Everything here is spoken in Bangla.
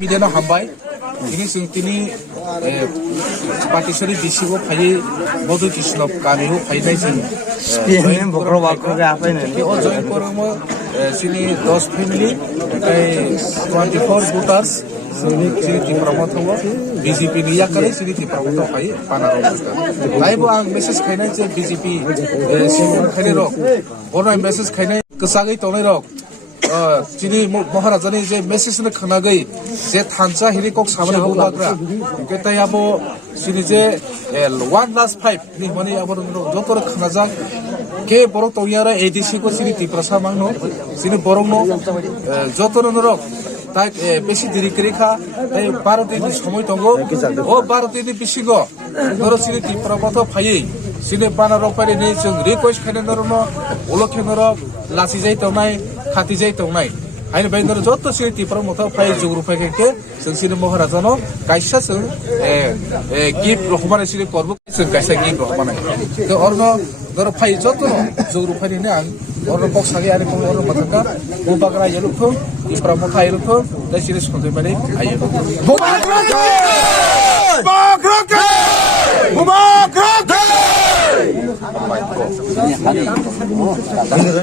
Midena hambai ini singtini patisari disigo phai bodu kisnop kaniu phai nai sing PNM bokro bakro ke apai nai ki o join kormo sini 10 family 24 voters sini tipramoth hobo BJP ni yakare sini tipramoth phai panaro laibo ang message khainai je BJP sini khainai rok onai message khainai ksagai tonai rok Chini Maharajani je message na khanagei je thancha hiri kok samne bulagra ketai abo sini je 1+5 ni mani abo jotor khanajak ke borok toyara ADC ko sini tiprasa mangno sini borok no jotor no তাই বেশি দেরি করে খা এই 12 দিন সময় তঙ্গো ও 12 দিন বিশিগো ধরো সিনি ত্রিপুরাপথ ফাইয়ে সিনি পানার পারে নেই जों রিকোয়েস্ট খানে নরনো ওলखे নর লাসি যাই তনাই খাতি যাই তনাই আইন বাই নর যত সিনি ত্রিপুরাপথ ফাই জুগ্রু ফাইকে जों সিনি মহারাজানো কাইসা जों গিফট রহমানে সিনি করব जों কাইসা গিফট রহমানে তো অরনো ধর ফাই যত জুগ্রু ফাইনে আং অরনো বক্স সাগে আরে কোন অরনো মাথাকা ও বাগরা ইলুকো ইপ্রামথ আইরুকো তাই সিরিজ কোনতে পারে আইয়ে Bumagrak!